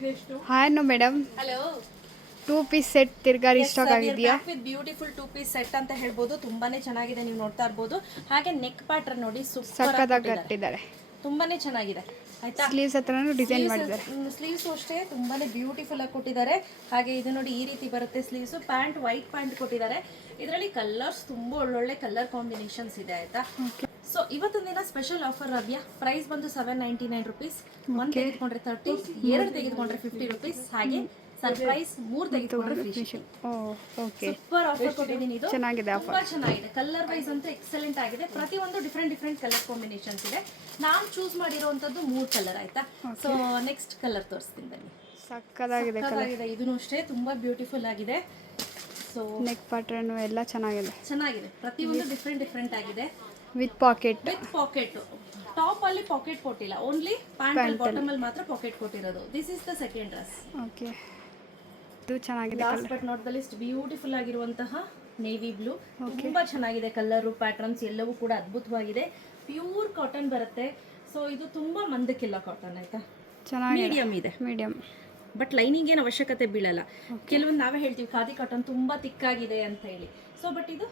Hi madam, hello, 2 piece set ತಿರ್ಗಾ stock ಆಗಿದೆಯಾ? With beautiful 2 piece set ಅಂತ ಹೇಳ್ಬೋದು. ತುಂಬಾನೇ ಚೆನ್ನಾಗಿದೆ, ನೀವು ನೋಡ್ತಾ ಇರ್ಬೋದು. ಹಾಗೆ ನೆಕ್ ಪ್ಯಾಟರ್ನ್ ನೋಡಿ, ಸಕ್ಕತ್ತಾಗಿ ಕಟ್ಟಿದ್ದಾರೆ, ತುಂಬಾನೇ ಚೆನ್ನಾಗಿದೆ ಆಯ್ತಾ. ಸ್ಲೀವ್ಸ್ ಹತ್ರನೂ ಡಿಸೈನ್ ಮಾಡಿದ್ದಾರೆ. ಸ್ಲೀವ್ಸ್ ಅಷ್ಟೇ ತುಂಬಾನೇ ಬ್ಯೂಟಿಫುಲ್ ಆಗಿ ಕೊಟ್ಟಿದ್ದಾರೆ. ಹಾಗೆ ಇದು ನೋಡಿ ಈ ರೀತಿ ಬರುತ್ತೆ ಸ್ಲೀವ್ಸ್. ಪ್ಯಾಂಟ್ ವೈಟ್ ಪ್ಯಾಂಟ್ ಕೊಟ್ಟಿದ್ದಾರೆ. ಇದರಲ್ಲಿ ಕಲರ್ಸ್ ತುಂಬಾ ಒಳ್ಳೊಳ್ಳೆ ಕಲರ್ ಕಾಂಬಿನೇಷನ್ಸ್ ಇದೆ ಆಯ್ತಾ. ಸೊ ಇವತ್ತಿನ ದಿನ ಸ್ಪೆಷಲ್ ಆಫರ್ ರವ್ಯಾ. ಪ್ರೈಸ್ ಬಂದು 799 ರುಪೀಸ್. ಒಂದು ತೆಗೆದುಕೊಂಡ್ರೆ 30, ಎರಡು ತೆಗೆದುಕೊಂಡ್ರೆ 50 ರುಪೀಸ್. ಹಾಗೆ ಸರ್ಪ್ರೈಸ್ 3 ತೆಗೆದುಕೊಂಡ್ರೆ ಫ್ರೀ. ಸೂಪರ್ ಆಫರ್ ಕೊಟ್ಟಿದ್ದೀನಿ. ಇದು ಚೆನ್ನಾಗಿದೆ, ತುಂಬಾ ಚೆನ್ನಾಗಿದೆ. ಕಲರ್ ವೈಸ್ ಅಂತೂ ಎಕ್ಸಲೆಂಟ್ ಆಗಿದೆ. ಪ್ರತಿಯೊಂದು ಡಿಫ್ರೆಂಟ್ ಕಲರ್ ಕಾಂಬಿನೇಷನ್ಸ್ ಇದೆ. ನಾನು ಚೂಸ್ ಮಾಡಿರುವಂತದ್ದು 3 ಕಲರ್ ಆಯ್ತಾ. ಸೊ ನೆಕ್ಸ್ಟ್ ಕಲರ್ ತೋರಿಸ್ತೀನಿ ಬನ್ನಿ. ಸಕ್ಕತ್ತಾಗಿದೆ ಕಲರ್. ಇದೂ ಅಷ್ಟೇ ತುಂಬಾ ಬ್ಯೂಟಿಫುಲ್ ಆಗಿದೆ. ಸೊ ನೆಕ್ ಪ್ಯಾಟರ್ನ್ ಎಲ್ಲ ಚೆನ್ನಾಗಿದೆ. ಪ್ರತಿಯೊಂದು ಡಿಫ್ರೆಂಟ್ ಆಗಿದೆ. With packet. ಟಾಪ್ ಅಲ್ಲಿ ಪಾಕೆಟ್ ಕೊಟ್ಟಿಲ್ಲ, ಓನ್ಲಿ ಪ್ಯಾಂಟ್ ಬಾಟಮ್ ಅಲ್ಲಿ ಮಾತ್ರ ಪಾಕೆಟ್ ಕೊಟ್ಟಿರೋದು. This is the second dress. Okay, ಇದು ಚೆನ್ನಾಗಿದೆ. Last but not the list beautiful ಆಗಿರುವಂತಹ ನೇವಿ ಬ್ಲೂ. ತುಂಬಾ ಚೆನ್ನಾಗಿದೆ. ಕಲರು ಪ್ಯಾಟರ್ನ್ಸ್ ಎಲ್ಲವೂ ಕೂಡ ಅದ್ಭುತವಾಗಿದೆ. ಪ್ಯೂರ್ ಕಾಟನ್ ಬರುತ್ತೆ. ಸೊ ಇದು ತುಂಬಾ ಮಂದಕ್ಕಿಲ್ಲ ಕಾಟನ್ ಆಯ್ತಾ. ಮೀಡಿಯಂ ಇದೆ, ಬಟ್ ಲೈನಿಂಗ್ ಏನು ಅವಶ್ಯಕತೆ ಬೀಳಲ್ಲ. ಕೆಲವೊಂದು ನಾವೇ ಹೇಳ್ತೀವಿ ಖಾದಿ ಕಾಟನ್ ತುಂಬಾ ತಿಕ್ಕಾಗಿದೆ ಅಂತ ಹೇಳಿ. ಸೊ ಬಟ್ ಇದು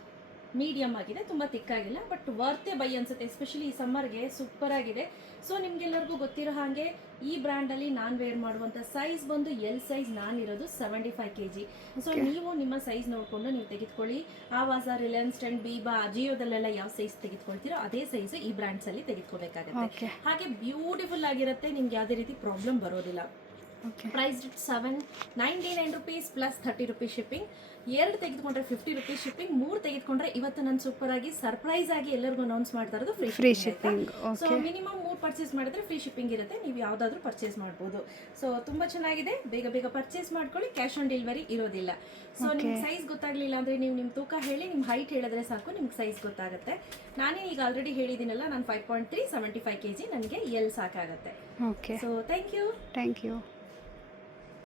ಮೀಡಿಯಂ ಆಗಿದೆ, ತುಂಬ ತಿಕ್ಕಾಗಿಲ್ಲ. ಬಟ್ ವರ್ತೆ ಬೈ ಅನ್ಸುತ್ತೆ, ಎಸ್ಪೆಷಲಿ ಈ ಸಮ್ಮರ್ಗೆ ಸೂಪರ್ ಆಗಿದೆ. ಸೊ ನಿಮ್ಗೆಲ್ಲರಿಗೂ ಗೊತ್ತಿರೋ ಹಾಗೆ ಈ ಬ್ರ್ಯಾಂಡಲ್ಲಿ ನಾನು ವೇರ್ ಮಾಡುವಂಥ ಸೈಜ್ ಬಂದು ಎಲ್ ಸೈಜ್. ನಾನಿರೋದು 75 kg. ಸೊ ನೀವು ನಿಮ್ಮ ಸೈಜ್ ನೋಡಿಕೊಂಡು ನೀವು ತೆಗೆದುಕೊಳ್ಳಿ. ಆವಾಸ, ರಿಲಯನ್ಸ್ ಟ್ರೆಂಡ್, ಬೀಬಾ, ಅಜಿಯೋದಲ್ಲೆಲ್ಲ ಯಾವ ಸೈಜ್ ತೆಗೆದುಕೊಳ್ತೀರೋ ಅದೇ ಸೈಜ್ ಈ ಬ್ರ್ಯಾಂಡ್ಸಲ್ಲಿ ತೆಗೆದುಕೋಬೇಕಾಗುತ್ತೆ. ಹಾಗೆ ಬ್ಯೂಟಿಫುಲ್ ಆಗಿರುತ್ತೆ, ನಿಮ್ಗೆ ಯಾವುದೇ ರೀತಿ ಪ್ರಾಬ್ಲಮ್ ಬರೋದಿಲ್ಲ. Price 799 rupees plus 30 rupees shipping. 2 ತೆಗೆದುಕೊಂಡ್ರೆ 50 ರುಪೀಸ್ ಶಿಪ್ಪಿಂಗ್. 3 ತೆಗೆದುಕೊಂಡ್ರೆ ಇವತ್ತು ನಾನು ಸೂಪರ್ ಆಗಿ ಸರ್ಪ್ರೈಸ್ ಆಗಿ ಎಲ್ಲರಿಗೂ ಅನೌನ್ಸ್ ಮಾಡ್ತಾ ಇರೋದು free shipping. So minimum 3 purchase ಮಾಡಿದ್ರೆ ಫ್ರೀ ಶಿಪ್ಪಿಂಗ್ ಇರುತ್ತೆ. ನೀವು ಯಾವುದಾದ್ರೂ ಪರ್ಚೇಸ್ ಮಾಡ್ಬೋದು. ಸೊ ತುಂಬಾ ಚೆನ್ನಾಗಿದೆ, ಬೇಗ ಪರ್ಚೇಸ್ ಮಾಡ್ಕೊಳ್ಳಿ. ಕ್ಯಾಶ್ ಆನ್ ಡೆಲಿವರಿ ಇರೋದಿಲ್ಲ. ಸೊ ನಿಮ್ಗೆ ಸೈಜ್ ಗೊತ್ತಾಗ್ಲಿಲ್ಲ ಅಂದ್ರೆ ನೀವು ನಿಮ್ಮ ತೂಕ ಹೇಳಿ, ನಿಮ್ಮ ಹೈಟ್ ಹೇಳಿದ್ರೆ ಸಾಕು, ನಿಮ್ಗೆ ಸೈಜ್ ಗೊತ್ತಾಗುತ್ತೆ. ನಾನೇ ಈಗ ಆಲ್ರೆಡಿ ಹೇಳಿದ್ದೀನಲ್ಲ, ನಾನು 5.3 75 kg, ನನಗೆ ಎಲ್ ಸಾಕಾಗುತ್ತೆ. So thank you.